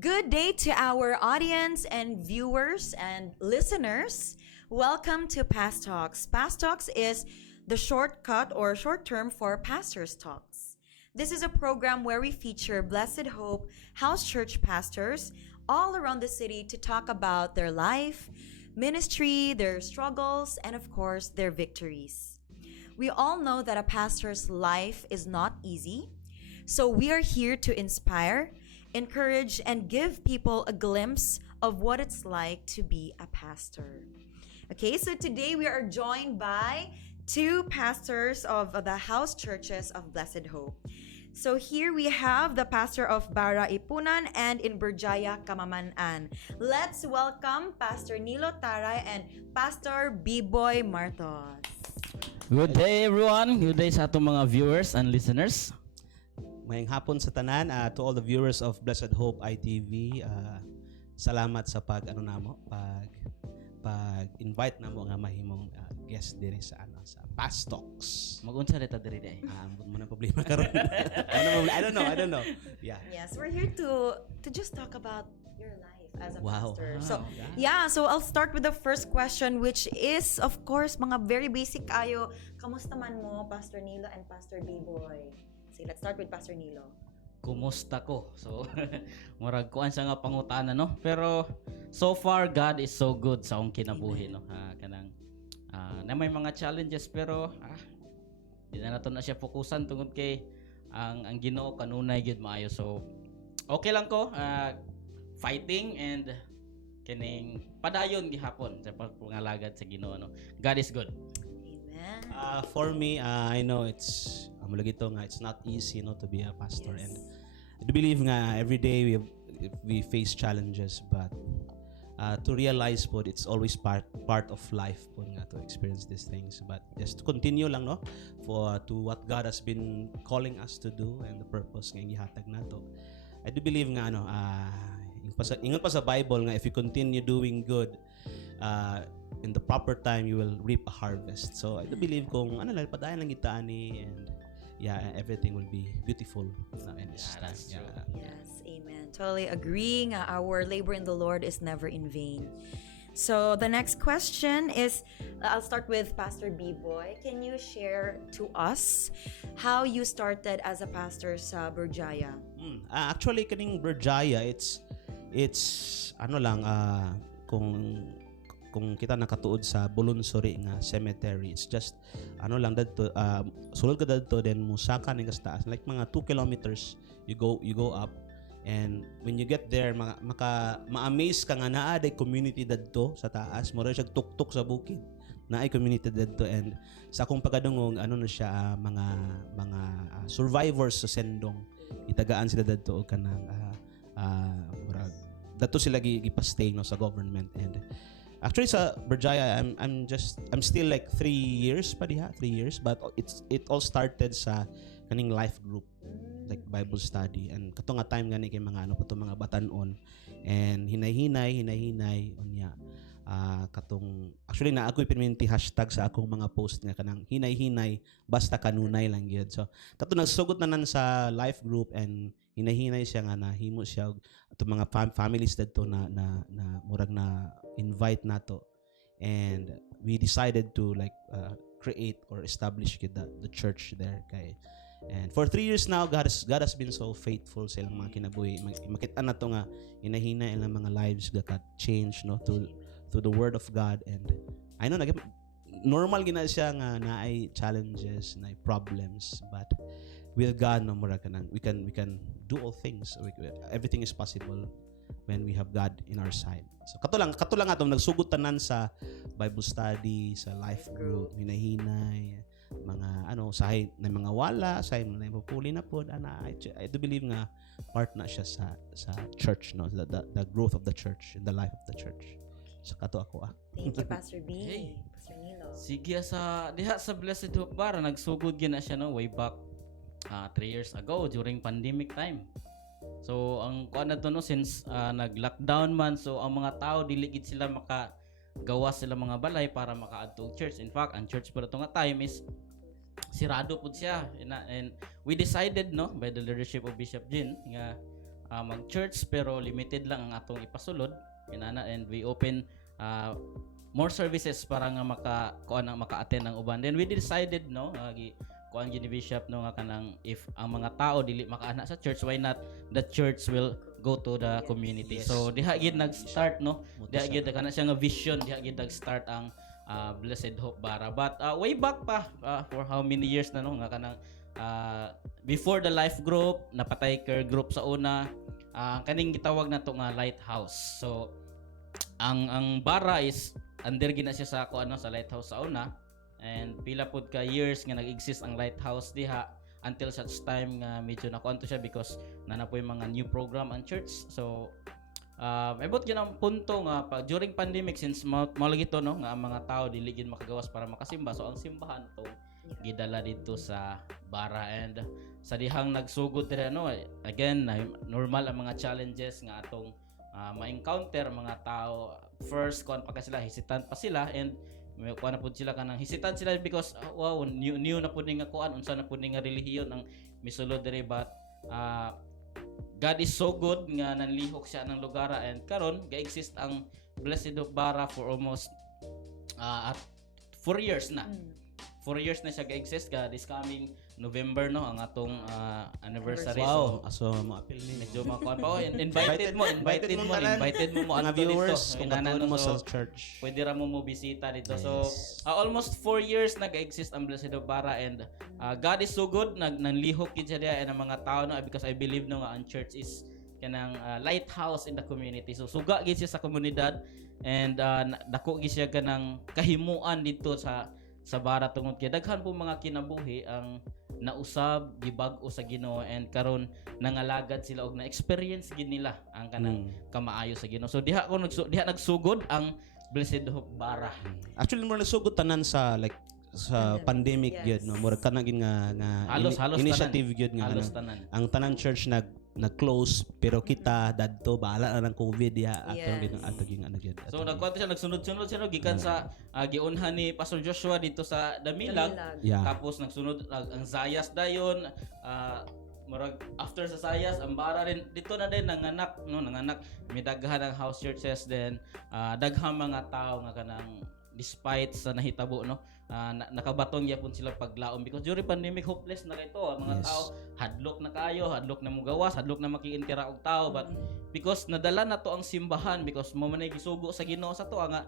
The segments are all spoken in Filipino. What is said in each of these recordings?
Good day to our audience and viewers and listeners. Welcome to Past Talks. Past Talks is the shortcut or short term for Pastors Talks. This is a program where we feature Blessed Hope House Church pastors all around the city to talk about their life, ministry, their struggles, and of course, their victories. We all know that a pastor's life is not easy, so we are here to inspire, encourage, and give people a glimpse of what it's like to be a pastor. Okay, so today we are joined by two pastors of the house churches of Blessed Hope. So here we have the pastor of Bara Ipunan and in Berjaya, Kamamanan. Let's welcome Pastor Nilo Taray and Pastor B-Boy Martos. Good day everyone. Good day sa atong mga viewers and listeners. Mayang hapon sa tanan, to all the viewers of Blessed Hope ITV. Salamat sa pag-invite namo nga mahimong guest diri sa Past Talks. Mag-unsa dito diri day. Ambot mo na problema karon. I don't know. Yeah. Yes, we're here to just talk about your life as a Wow. pastor. Wow. So I'll start with the first question, which is of course mga very basic ayo. Kamusta man mo, Pastor Nilo and Pastor B-Boy? So let's start with Pastor Nilo. Kumusta ko? So murag kuan sa nga pangutana no. Pero so far God is so good sa akong kinabuhi no. Kanang na may mga challenges pero di na nato na siya fokusan tungod kay ang Ginoo kanunay gyud maayo. So okay lang ko. Fighting and kining padayon gihapon sa pagpangalagad sa Ginoo no. God is good. Amen. For me, I know it's not easy to be a pastor, Yes. and I do believe nga every day we face challenges, but to realize po it's always part of life po nga to experience these things, but just to continue lang to what God has been calling us to do and the purpose nga gihatag nato. I do believe nga ingon pa sa Bible nga if you continue doing good in the proper time you will reap a harvest. So I do believe kung padayon lang kita ani, and everything will be beautiful in this time. That's true. Yes, amen. Totally agree. Our labor in the Lord is never in vain. So the next question is, I'll start with Pastor B-Boy. Can you share to us how you started as a pastor sa Berjaya? Actually kaning Berjaya, it's kung kita nakatuod sa Bulunsuri nga cemetery, it's just dadto sulod ka dadto, then musaka ning taas like mga 2 kilometers you go up, and when you get there ma-amaze ka nga naa day community dadto sa taas, mo ra siya tuktok sa bukid na ay community dadto, and sa akong pagkadungog na siya mga survivors sa sendong itagaan sila dadto og kanang murag dadto sila gipastay sa government. And actually sa Berjaya, I'm still like 3 years pa diha, 3 years, but it all started sa kaning life group, like Bible study, and kato nga time gani kay mga mga batanon, and hinay-hinay unya katong actually na ako'y permanente hashtag sa akong mga post nga kanang hinay-hinay basta kanunay lang gyud. So kato nagsugot na nan sa life group, and hinay-hinay siya nga nahimo siya ato mga families dadto na murag na invite nato, and we decided to create or establish the church there kay. And for 3 years now, God has been so faithful sa ilang mga kinabuhi. Makita na to nga hinahina ilang mga lives got change through the word of God. And I know normal gina siya nga naay challenges, naay problems, but with God we can do all things. Everything is possible when we have God in our side. So kato lang atong nagsugod tanan sa Bible study, sa life group, hinahinay mga sahay na mga wala, sahay na mapuli na pod I do believe nga part na siya sa church, the growth of the church, in the life of the church. So kato ako Thank you, Pastor B. Hey. Pastor Nilo. Sige sa diha sa Blessed Hope para nagsugod gina siya way back 3 years ago during pandemic time. So ang kuan na to since nag-lockdown man, so ang mga tao dili gid sila gawas sila mga balay para makaadto church. In fact, ang church para nga time is sirado pud siya, and we decided by the leadership of Bishop Jin nga mag-church pero limited lang ang atong ipasulod inana, and we open more services para nga maka-attend ang uban. Then we decided kuan gini bishop nga kanang if ang mga tao dili makaana sa church, why not the church will go to the community. Yes. So diha gid nag-start diha siya. gid kana siya nga vision, diha gid nag-start ang Blessed Hope Bara. But way back pa for how many years na nga kanang before the life group, napatay care group sa una, kaning gitawag na to nga lighthouse. So ang Bara is under gina siya sa sa lighthouse sa una, and pila pud ka years nga nag-exist ang lighthouse diha until such time nga medyo nakuanto siya because nanapoy mga new program ang church. So abot gyud ang punto nga during pandemic, since lagi to nga ang mga tao dili gid makagawas para makasimba, so ang simbahan to gidala dito sa Bara. And sa dihang nagsugod diri again normal ang mga challenges nga atong ma-encounter mga tao. First kuan pa sila, hesitant pa sila, and may kuan na pud sila kanang hesitant sila because wow, new na pud nga kuan, unsa na pud nga relihiyon ang misulod diri. But God is so good nga nanlihok siya ng lugar, and karon ga-exist ang Blessed Hope Bara for almost at 4 years na. 4 years na siya ga-exist. This coming November ang atong anniversary. Wow, So so maapil ni medyo makuan pa. Invited mo mga adto viewers dito. kung katuon mo sa church. Pwede ra mo bisita dito. So Yes. almost 4 years nag-exist ang Blessed Hope Bara, and God is so good. Nanlihok gid siya diha and ang mga tao because I believe nga ang church is kanang lighthouse in the community. So suga gid siya sa komunidad, and dako gid siya kanang kahimuan dito sa Bara tungod kay daghan po mga kinabuhi ang nausab gibag-o sa Ginoo, and karon nangalagad sila og na-experience gid nila ang kanang kamaayo sa Ginoo. So diha nagsugod ang Blessed Hope Bara. Actually mo nasugod tanan sa pandemic Yes. gyud murag kana gid nga Halos initiative gyud nga Halos kanang- tanan. ang tanan church nag-close pero kita dadto bahala na ng COVID diha Yes. ato gyud gyud. So nagkwento siya, nagsunod-sunod siya gikan sa giunhan ni Pastor Joshua dito sa Damilag. Yeah. Tapos nagsunod ang Zayas dayon, murag after sa Zayas ang Bara rin dito na din nanganak may daghan ang house churches, then daghang mga tao nga kanang despite sa nahitabo nakabaton gyapon sila paglaom because during pandemic hopeless na kayto ang mga Yes. tao, hadlok na kayo, hadlok na mo gawas, hadlok na makiintera og tao, but because nadala na to ang simbahan, because mo man ay gisugo sa Ginoo sa to nga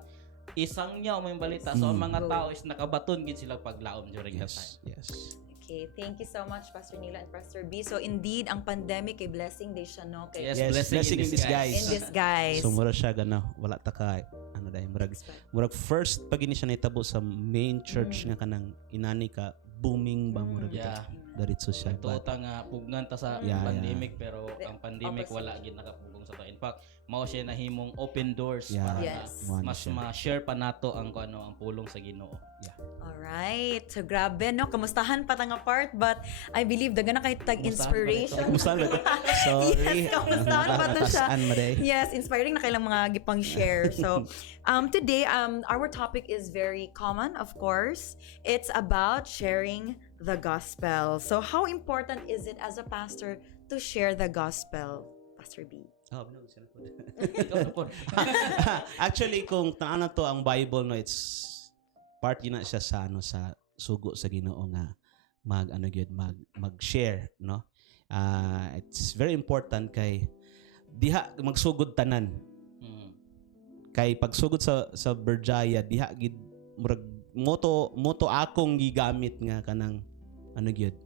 isang niya may balita, so ang mga tao is nakabaton gid sila paglaom during that time. Yes. Okay, thank you so much, Pastor Nila and Pastor B. So indeed, ang pandemic ay blessing day siya, no? Kay Yes, Yes, blessing in disguise. in disguise. So mura siya wala ta ka dahil murag first pag ini siya nahitabo sa main church nga kanang inani ka booming ba murag Yeah. daritso siya. Tuota nga pugnan ta sa Yeah, pandemic, pero The ang pandemic opposite. wala gid nakapugong sa to. In fact, mao siya nahimong open doors Yeah. para Yes. na Mo mas siya. ma-share pa nato ang ang pulong sa Ginoo. Alright. So grabe, no? Kamustahan pa tanga part, but I believe daga na kay tag inspiration. Kumusta ba? Sorry. Yes, kamustahan pa to siya. Nakakatasan mo day. Yes, inspiring na kailang mga gipang share. So, today, our topic is very common, of course. It's about sharing the gospel. So, how important is it as a pastor to share the gospel, Pastor B? Oh, no, sila po. Ikaw na po. Actually, kung taan na to ang Bible, it's part yun na siya sa sa sugo sa Ginoo nga mag-share, no? It's very important kay diha magsugod tanan. Mm. Kay pagsugod sa Berjaya diha gid murag moto akong gigamit nga kanang gyud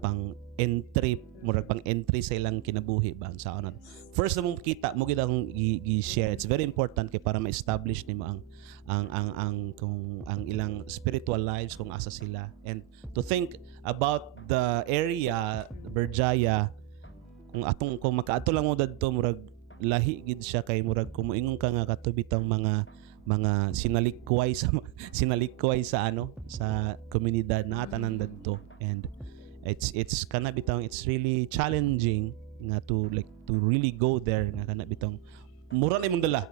pang entry sa ilang kinabuhi ba sa ana. First na mong kita mo gid akong gi-share. It's very important kay para ma-establish nimo ang ilang spiritual lives kung asa sila, and to think about the area Berjaya kung makaadto lang mo dadto murag lahi gid siya kay murag kung moingon ka nga katubitang mga sinalikway sa sa komunidad na tanan dadto, and it's kana bitang it's really challenging nga to really go there nga kana bitang mura na imong dala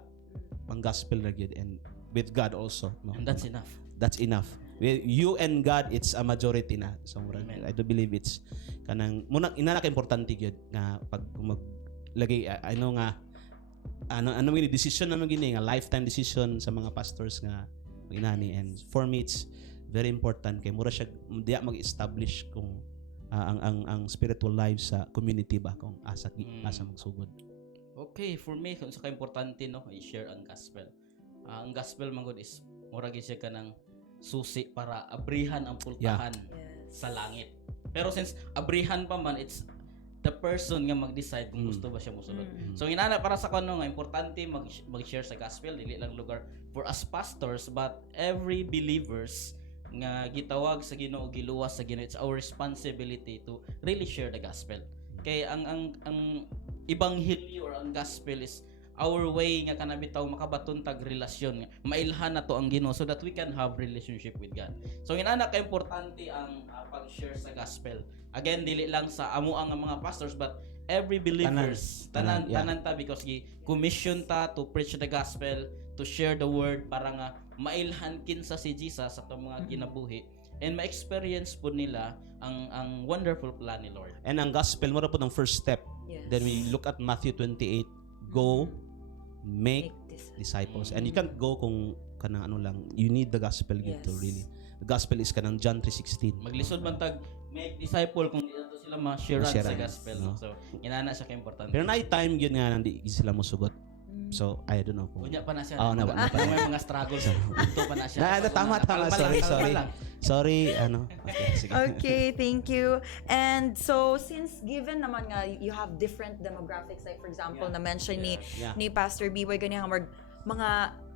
pang gospel na gyud, and with God also, no? And that's enough. That's enough. With you and God, it's a majority na. So Amen. I do believe it's kanang muna inana ka importante gyud nga pag lagi I know nga ano gini decision naman gini nga lifetime decision sa mga pastors nga inani, and for me it's very important kay mura siya diya mag-establish kung ang spiritual life sa community ba kung asa magsugod. Okay, for me kung sa ka-importante no, i-share ang gospel. Ang gospel man gud is mura gyud siya kanang susi para abrihan ang pultahan sa langit. Pero since abrihan pa man, it's the person nga mag-decide kung gusto ba siya mosulod. So inana para sa kuno nga importante mag-share sa gospel, dili lang lugar for us pastors but every believers nga gitawag sa Ginoo, giluwas sa Ginoo. It's our responsibility to really share the gospel. Kay ang ebanghelyo or ang gospel is our way nga kanabitaw makabaton tag relasyon nga mailhan na to ang Ginoo so that we can have relationship with God. So inana ka importante ang pag-share sa gospel. Again, dili lang sa amo ang mga pastors but every believers tanan ta because commission ta to preach the gospel, to share the word para nga mailhan kinsa si Jesus sa atong mga kinabuhi and ma-experience po nila ang wonderful plan ni Lord. And ang gospel mo ra po ang first step. Then we look at Matthew 28, go make disciples. And you can't go kung kanang ano lang. You need the gospel to really. The gospel is kanang John 3:16. Maglisod man tag make disciple kung dito sila ma-share sa gospel. No? So inana siya ka importante. Pero night time yun nga nandi sila mo sugot. So I don't know. Unya pa na siya. Oh, may mga struggles. Ito pa na siya. Tama. Sorry, ano. Okay, sige. Okay, thank you. And so since given naman nga you have different demographics, like for example na mention ni Pastor B, ganyan mga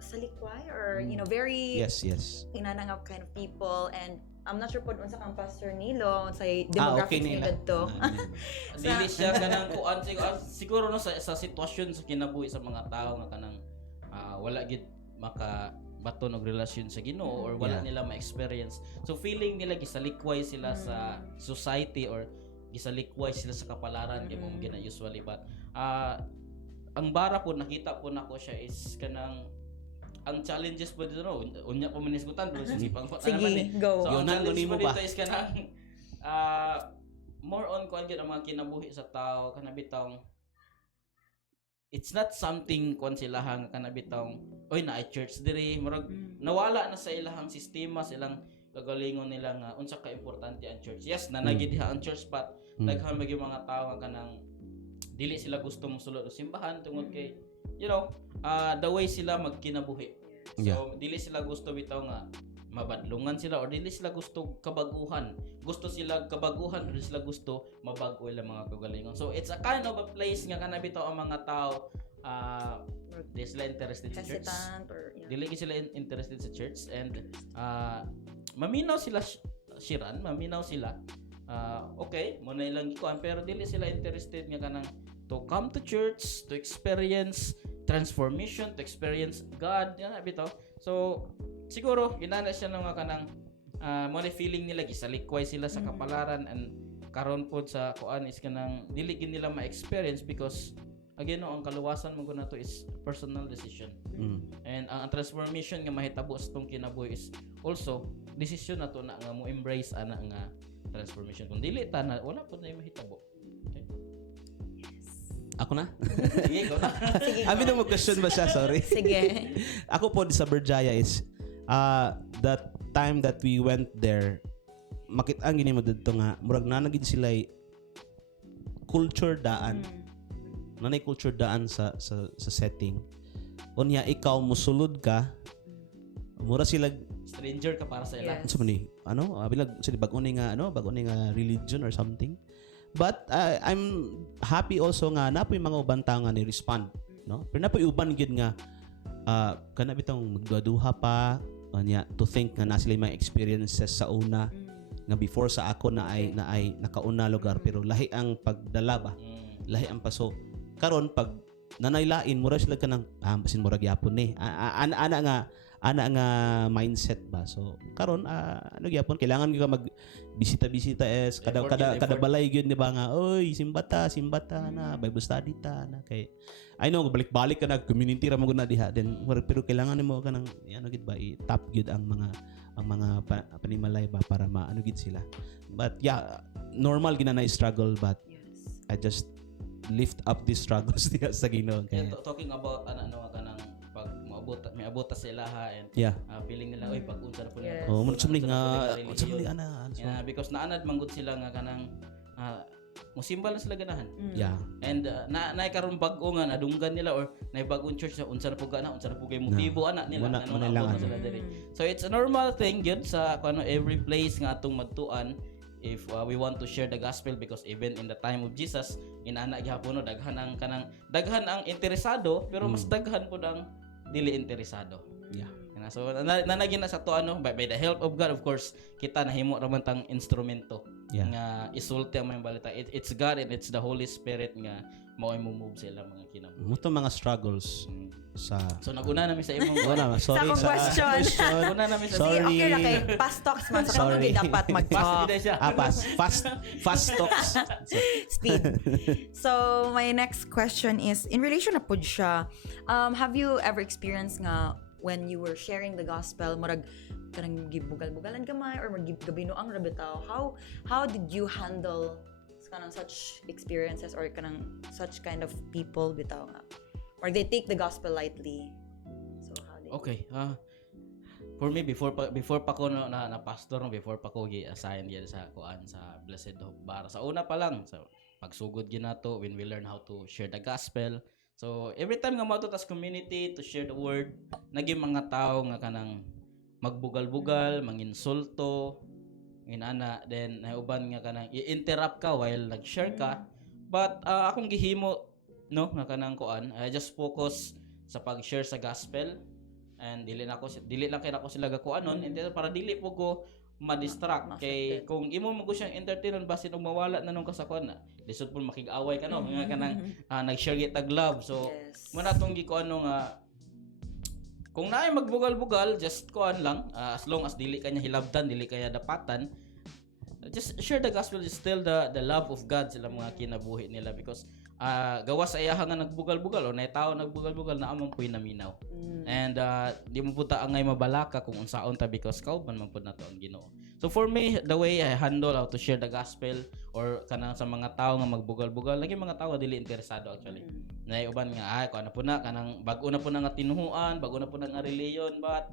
salikway or you know very yes inana nga kind of people, and I'm not sure po unsa kang Pastor Nilo sa demographics ni dito. Dili siya kanang kuan siguro no sa sitwasyon sa kinabuhi sa mga tao nga kanang wala gid maka baton og relasyon sa Ginoo or wala nila ma-experience. So feeling nila gisalikway sila sa society or gisalikway sila sa kapalaran kay mo gina usually, but ang bara po nakita po nako siya is kanang ang challenges po dito no unya pa manisgutan pero sige pang sige go. So ang challenge po dito is kanang more on kuan gyud ang mga kinabuhi sa tao kanabitong it's not something kuan silahang kanabitong oy na church diri murag nawala na sa ilahang sistema, sa ilang kagalingon nila nga unsa ka importante ang church. Yes nanagid diha ang church but daghan mga mga tao nga kanang dili sila gusto mosulod sa simbahan tungod kay you know the way sila magkinabuhi. So dili sila gusto bitaw nga mabadlungan sila or dili sila gusto kabaguhan. Gusto sila kabaguhan or sila gusto mabago ila mga kagalingon. So it's a kind of a place nga kana bitaw ang mga tao di sila interested sa church. Dili sila interested sa church and maminaw sila maminaw sila. Okay, mo na ilang ikuan pero dili sila interested nga kanang to come to church to experience transformation, to experience God, yan bitaw. So siguro ginana siya nga kanang mo na feeling nila gisalikway sila sa kapalaran and karon pod sa kuan is kanang dili gid nila ma-experience because again no, ang kaluwasan mo na to is personal decision. And ang transformation nga mahitabo sa tong kinabuhi is also decision na to na nga mo embrace ana nga transformation. Kung dili ta na wala pod na mahitabo. Okay? Ako na? Sige, go na. Abi na mo question ba siya? Sorry. Sige. Ako po sa Berjaya is that time that we went there, makita gini mo dito nga murag nanagid sila culture daan. Nanay culture daan sa setting. Unya ikaw musulod ka, mura sila stranger ka para sa ila. Unsa man ni? Ano? Bilag sila bag-o ni nga religion or something. But I'm happy also nga napoy mga uban tao nga ni respond, no? Pero napoy uban gid nga kana bitong magduha pa anya to think nga na sila mga experiences sa una nga before sa ako na ay nakauna lugar pero lahi ang pagdala ba. Lahi ang paso. Karon pag nanaylain mura sila kanang basin mura gyapon ni. Ana nga mindset ba. So karon ano gyapon kailangan gyud ka mag bisita-bisita kada balay gyud ni ba nga oy simbata na Bible study ta na kay I know balik-balik ka na community ra mo gud na diha then pero kailangan nimo kanang ano gid ba i-tap gyud ang mga panimalay ba para maano gid sila. But yeah, normal gina na struggle but I just lift up these struggles diha sa Ginoo. And Kaya, talking about kanang pag may abot sa ilaha and yeah. feeling nila oy pag unsa na po Yes. nila. Oh, mo sumli nga, religion. sumli ana. Because naanad manggod sila nga kanang musimbal na sila ganahan. Yeah. And na karon bag-o nga nadunggan nila or na bag-ong church na unsa na po gana, unsa na po kay motibo ana nila Wala- nga wala naabot lang, na ano. sila diri. So it's a normal thing yun sa every place nga atong magtuan if we want to share the gospel because even in the time of Jesus inana gyapon no daghan ang interesado pero mas daghan pud ang dili interesado. Yeah. So nanagin na sa to by the help of God of course kita nahimo ra man tang instrumento Yeah. nga isulti ang mga balita. It's God and it's the Holy Spirit nga mao mo move sa ilang mga kinabuhi. Mo mga struggles sa So naguna namin sa imong wala, sorry akong sa question. Naguna namin sa Sorry. Okay ra kay past talks man sa Sorry. kamo dapat Basta mag-talk. gid siya. fast talks. Speed. So my next question is in relation na pud siya. Have you ever experienced nga when you were sharing the gospel murag kanang gibugal-bugalan gamay or magibinoang ra bitaw? How did you handle kanang such experiences or kanang such kind of people bitaw nga? Or they take the gospel lightly? So how they Okay. For me before pa ko na pastor before pa ko gi-assign diyan sa kuan sa Blessed Hope Bar. Sa una pa lang so pagsugod ginato when we learn how to share the gospel. So every time nga mato tas community to share the word, naging mga tao nga kanang magbugal-bugal, manginsulto, inana, then nauban nga kanang i-interrupt ka while nag-share ka. But akong gihimo no nga kanang kuan, I just focus sa pag-share sa gospel and dili lang kay nako sila gakuanon and then para dili po ko ma-distract kay kung imo mo ko siyang entertain basin og mawala na nung kasakuan na lisod po makig-away ka no nga kanang nag-share git tag love so Yes. mo na tong gikuano nga kung naay magbugal-bugal just kuan lang as long as dili kanya hilabdan dili kaya dapatan just share the gospel just tell the love of God sila mga kinabuhi nila because gawas sa iyaha nga nagbugal-bugal o na tao nagbugal-bugal na amang puy naminaw and di mo puta angay mabalaka kung unsaon ta because kauban man pud nato ang Ginoo. So for me the way I handle how to share the gospel or kanang sa mga tao nga magbugal-bugal lagi mga tao dili interesado actually na uban nga ko na po na kanang bag-o na po na nga tinuhuan bago na po na nga reliyon but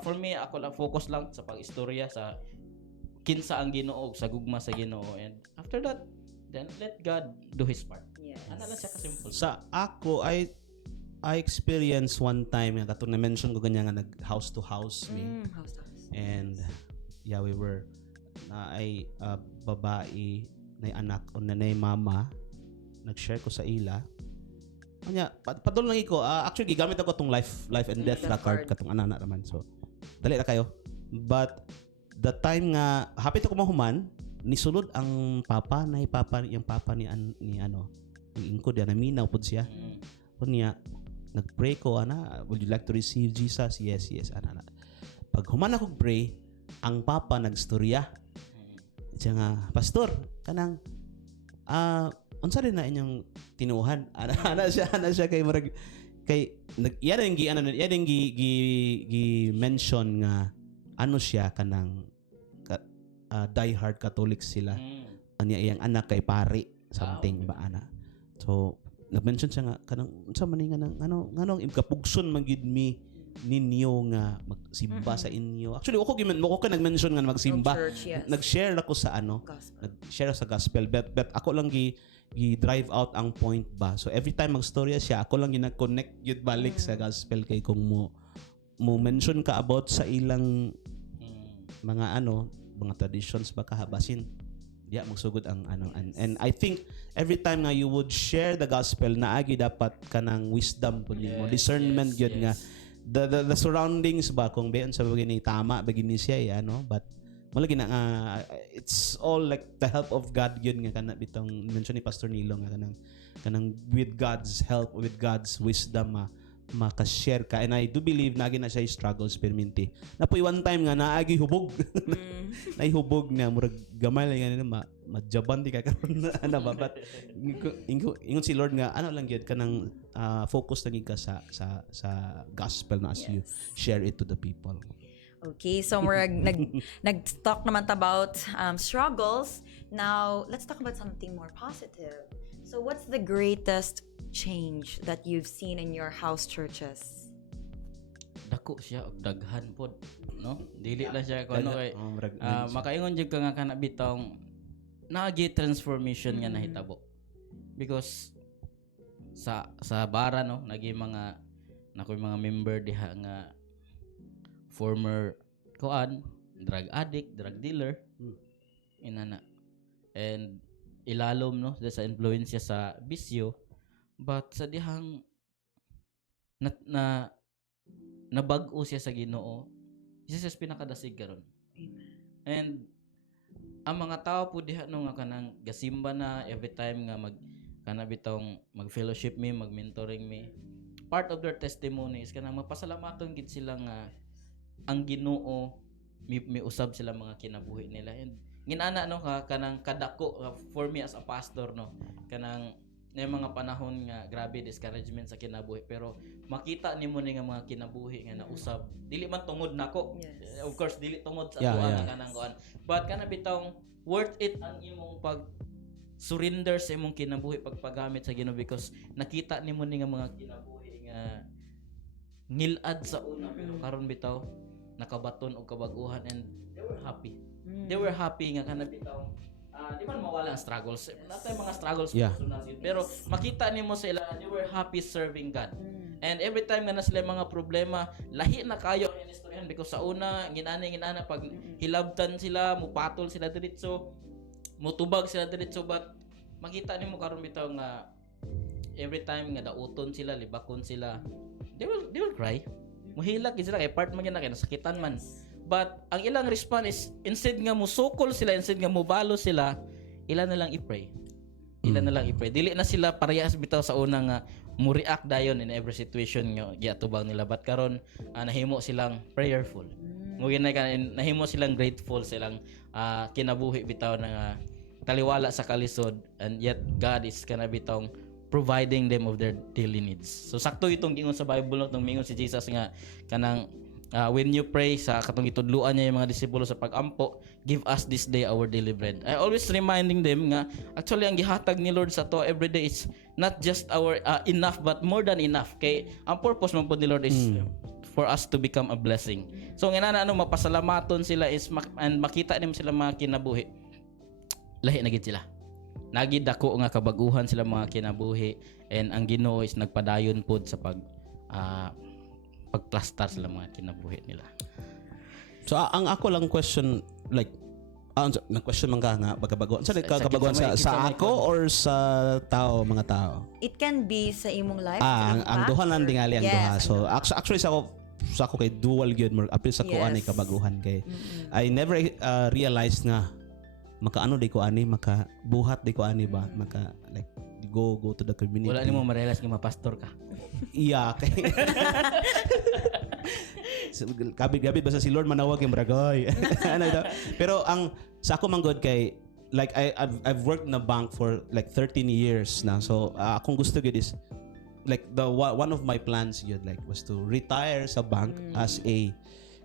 for me ako lang focus lang sa pag-istorya sa kinsa ang Ginoo sa gugma sa Ginoo and after that then let God do His part. Yes. Ano lang siya ka-simple. Sa ako, I experienced one time, nga katong na-mention ko ganyan nga nag-house to house me. House to house. And yeah, we were na ay babae na anak o na mama nag-share ko sa ila. Kanya, padol lang ko. Actually, gigamit ako tong life and death Death card card. katong anana naman. So, dali na kayo. But the time nga hapit ako mahuman, nisulod ang papa ni ano ni ingko dia naminaw pud siya. Kunya nagpray ko ana, would you like to receive Jesus? Yes, ana. Pag human ako pray, ang papa nagstorya. Siya nga, pastor, kanang unsa rin na inyong tinuhan? Ana siya kay marag kay yan ang gi mention nga ano siya kanang die hard Catholic sila. Anya iyang anak kay pari something ba ana. So nag-mention siya nga kanang unsa man nga nang ano kapugson man gid mi ninyo nga magsimba sa inyo. Actually ako ka nag-mention nga magsimba. Church, yes. Nag-share ako sa Gospel. nag-share sa gospel but ako lang drive out ang point ba. So every time magstorya siya, ako lang gina-connect yun balik sa gospel kay kung mo mention ka about sa ilang mga mga traditions ba kahabasin diya magsugod ang and I think every time nga you would share the gospel naagi dapat kanang wisdom pud mo discernment gyud nga the surroundings ba kung beon sa bagay tama bagay ni siya but malagi na it's all like the help of God gyud nga kana bitong mention ni Pastor Nilo nga kanang with God's help with God's wisdom maka-share ka and I do believe nagi na siya struggles perminti na po one time nga naagi hubog naihubog na murag gamay lang nga madjaban di ka karon ana ba but ingon si Lord nga lang gyud kanang focus lagi ka sa gospel na as you share it to the people. Okay, so we're nag-talk naman about struggles. Now, let's talk about something more positive. So what's the greatest change that you've seen in your house churches? Dako siya og daghan pod, no? Dili lang siya kung ano kay murag makaingon jud ka nga kana bitong nagi transformation nga nahitabo. Because sa bara no, nagi mga nakoy mga member diha nga former drug addict, drug dealer. Inana. And ilalom no sa influensya sa bisyo, but sa dihang nabag-o siya sa Ginoo, isa siya pinakadasig karon. And ang mga tao po diha no nga kanang gasimba na every time nga mag-fellowship me, mag-mentoring me, part of their testimony is kanang mapasalamaton gid sila nga ang Ginoo may usab sila mga kinabuhi nila. And ginana no kanang kadako for me as a pastor no, kanang na mga panahon nga grabe discouragement sa kinabuhi, pero makita nimo ni nga mga kinabuhi nga nausab dili man tungod nako. Yes. Of course dili tungod sa tuwa kanang kuan, but kana bitong worth it ang imong pag surrender sa imong kinabuhi pagpagamit sa Ginoo, because nakita nimo ni nga mga kinabuhi nga ngilad sa una, pero karon bitaw nakabaton og kabaguhan and they were happy nga kana bitaw. Di man mawala ang struggles. Natay mga struggles personal, pero makita nimo sila they were happy serving God. And every time nga na sila mga problema, lahi na kayo ang istoryahan, because sa una ginana pag hilabtan sila, mupatol sila diretso, mutubag sila diretso, but makita nimo karon bitaw nga every time nga dauton sila, libakon sila, they will cry. Muhilak gid sila kay part man gyud na kay nasakitan man. But ang ilang response is, instead nga musukol sila, instead nga mubalo sila, ilan na lang i-pray. Dili na sila parehas bitaw sa una nga mo-react dayon in every situation nga giatubang nila. But karon nahimo silang prayerful. Nahimo silang grateful silang kinabuhi bitaw na taliwala sa kalisod, and yet God is kana bitong providing them of their daily needs. So sakto itong gingon sa Bible nung mingon si Jesus nga kanang when you pray sa katong itudluan niya yung mga disipulo sa pag-ampo, give us this day our daily bread. I always reminding them nga actually ang gihatag ni Lord sa to every day is not just our enough, but more than enough. Kay ang purpose man po ni Lord is for us to become a blessing. So nginana mapasalamaton sila is and makita nimo sila mga kinabuhi. Lahi na gid sila. Nagid dako nga kabaguhan sila mga kinabuhi, and ang Ginoo is nagpadayon pod sa pagplastar sila mga kinabuhi nila. So ang ako lang question, like nag-question man ka nga pagkabaguhan. Sa kabaguhan sa ako or sa mga tao? It can be sa imong life. Ang duha lang tingali ang duha. So actually sa ako kay dual gyud more apil sa kuan ay kabaguhan kay I never realized nga makaano di ko ani, makabuhat di ko ani ba, maka like go to the community. Wala nimo ma-realize nga mapastor ka. Iya kay gabi basta si Lord manawag yung bragoy. Ano ito? Pero ang sa ako manggod kay like I've worked in a bank for like 13 years na. So akong gusto gid is like one of my plans yun like was to retire sa bank as a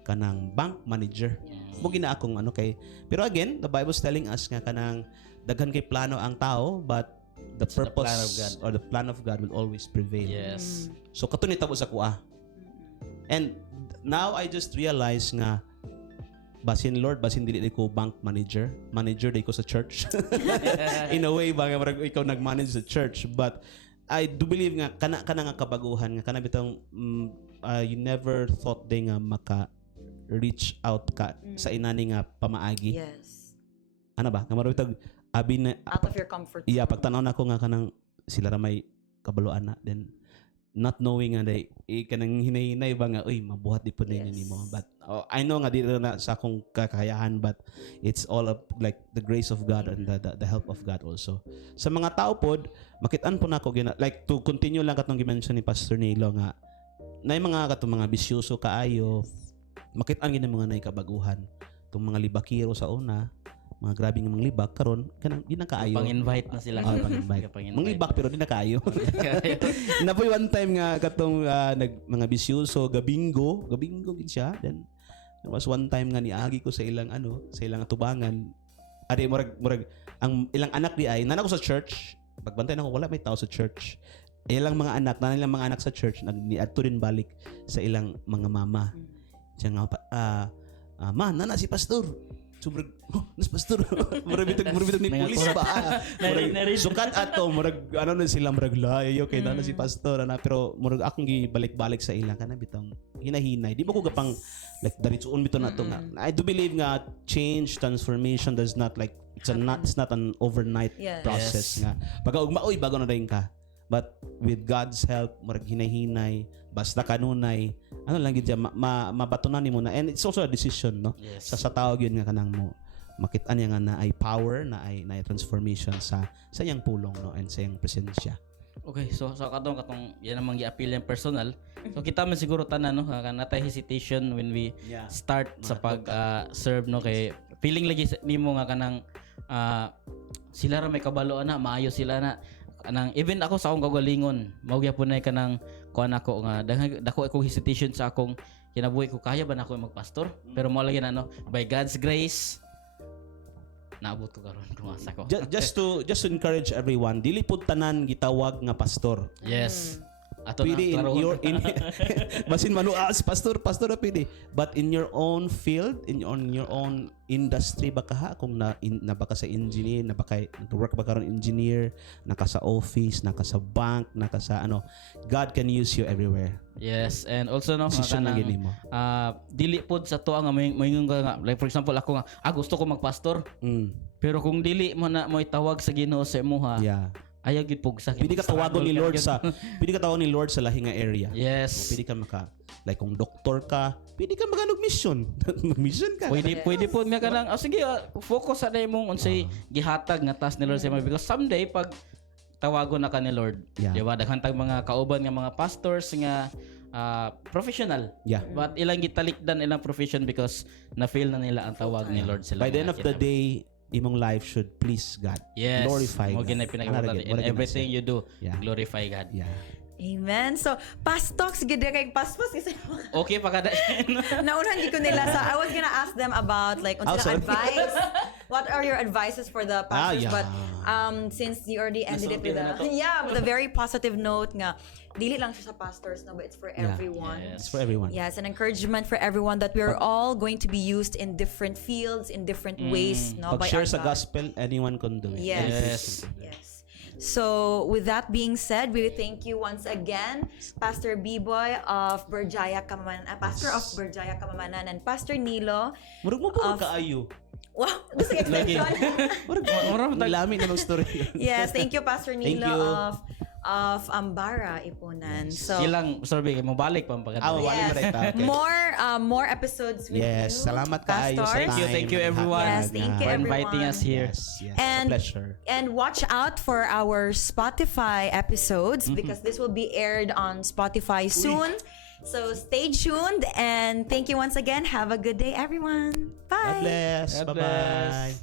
kanang bank manager. Mo gina akong ano kay, pero again the Bible's telling us nga kanang daghan kay plano ang tao, but the purpose or the plan of God will always prevail. Yes. So kato nitabo sa kuha. And now I just realize nga basin dili ko bank manager di ko sa church. In a way ba nga marag ikaw nag-manage sa church, but I do believe nga kana nga kabaguhan nga kana bitong you never thought day nga maka reach out ka sa inani nga pamaagi. Yes. Ano ba? Nga marabitag abi na Out of your comfort zone. iya pagtanaw nako nga kanang sila ra may kabaluan na, then not knowing nga day kanang hinay-hinay ba nga uy mabuhat di pud yes. Nimo, but I know nga di na sa akong kakayahan, but it's all of like the grace of God and the help of God also. Sa mga tao pod makit-an po nako like to continue lang katong gi-mention ni Pastor Nilo nga nay mga katong mga bisyoso kaayo, makit-an gid mga nay kabaguhan tong mga libakiro sa una, mga grabe nga mga libak karon kanang di na kaayo. Pang-invite na sila. Pang-invite. Mga libak pero di na kaayo. Napoy one time nga katong mga bisyoso gabingo gid siya, then there was one time nga niagi ko sa ilang atubangan. Ade murag ang ilang anak di ay nanako sa church, pagbantay na ko wala may tao sa church. Ilang mga anak, na nilang mga anak sa church nagniadto rin balik sa ilang mga mama. Siya nga ma, nana si pastor. Sobrang, nas pastor. Murag bitog ni Mga pulis kurat. ba? Narid. Sukat ato, murag ano na sila murag layo kay nana si pastor ana, pero murag akong gibalik-balik sa ilang kana bitong hinahinay. Di ba ko gapang like daritsuon bito na to nga. I do believe nga change, transformation does not like it's not an overnight Yes. process nga. Pagka ugma oy bago na rin ka. But with God's help, murag hinay-hinay, basta kanunay, ano lang gid mabatunan nimo na, and it's also a decision, no? Yes. Sa tawag yun nga kanang mo makita niya nga na ay power, na ay transformation sa iyang pulong, no, and sa iyang presensya. Okay, so katong yan namang gi-appeal yung personal. So kita man siguro tanan no, natay hesitation when we Yeah. start sa pag serve no, kay feeling lagi nimo nga kanang sila ra may kabalo na, maayo sila na kanang even ako sa akong kagalingon, mao gyapon nay kanang kuan ako nga dako akong hesitation sa akong kinabuhi ko, kaya ba na ako magpastor? Pero mo lagi na no, by God's grace naabot ko karon kumasa ko. Just to encourage everyone, dili pud tanan gitawag nga pastor. Yes. Ato Pwede na in your basin manu pastor na pwede, but in your own field, on your own industry baka ha, kung na baka sa engineer, na baka work baka ron engineer, naka sa office, naka sa bank, naka sa ano, God can use you everywhere. Yes, and also no, Decision na kanang, gini mo. dili pod sa to nga moingon ka nga, like for example ako nga gusto ko magpastor, pero kung dili mo na mo itawag sa Ginoo sa imuha, Yeah. ayaw gid pugsa. Pwede ka tawagon ni Lord sa lahi nga area. Yes. Pwede ka like kung doktor ka, pwede ka maganog mission. Mission ka. Pwede po nga kanang sige, focus sa imong unsay gihatag nga task ni Lord sa imo, because someday pag tawagon na ka ni Lord, Yeah. di ba, daghang tag mga kauban nga mga pastors nga professional. Yeah. But ilang gitalikdan ilang profession because na-feel na nila ang tawag ni Lord sila. By the end of the day, imong life should please God. yes, Glorify mo God. ginay pinag-importante in everything you do. Yeah. Glorify God. Yeah. Amen. So, pastalks gid kay paspas kasi Okay pa kada. naunahan gid ko nila. So, I was gonna ask them about like unsa sorry. advice. What are your advices for the pastors? yeah. But since you already ended it with Nasulti na with a very positive note nga dili lang siya sa pastors no, but it's for Yeah. everyone. Yes. It's for everyone. Yes, an encouragement for everyone that we are all going to be used in different fields, in different ways, no? Pag by share our sa God. gospel, anyone can do it. Yes. Any Yes. Christian can do it. Yes. So, with that being said, we thank you once again, Pastor B-Boy of Berjaya Kamamanan, Pastor of Berjaya Kamamanan, and Pastor Nilo. Murag mo po kaayo. Wow, gusto yung Lagi. extension. Murag lami na ng story. Yes, thank you, Pastor Thank Nilo you. of Ambara, Ipunan. So, Ilang sorry, mo balik pa ang pagkatapos. Wali mo rin ta. Okay. more episodes with Yes, you. salamat kaayo sa Pastors. time. Thank you everyone Yes, thank you for inviting everyone. us here. Yes, And- it's a pleasure. And watch out for our Spotify episodes because this will be aired on Spotify soon. So stay tuned and thank you once again. Have a good day, everyone. Bye. God bless. God Bye-bye. bless.